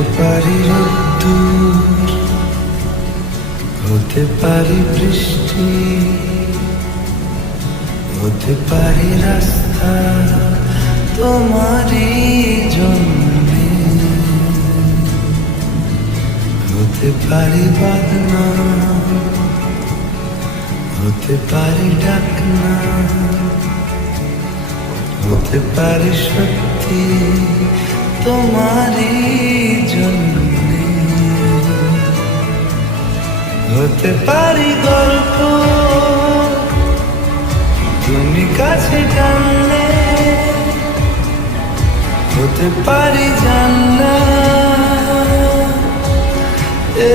পারি রোদ্দুর, হতে পারি বৃষ্টি, হতে পারি রাস্তা তোমারই জন্যে। হতে পারি বাদনা, হতে পারি ডাকনা, হতে পারি সত্যি তোমারই হতে পারি গল্প। তুমি কাছে টানলে হতে পারি জান্না এ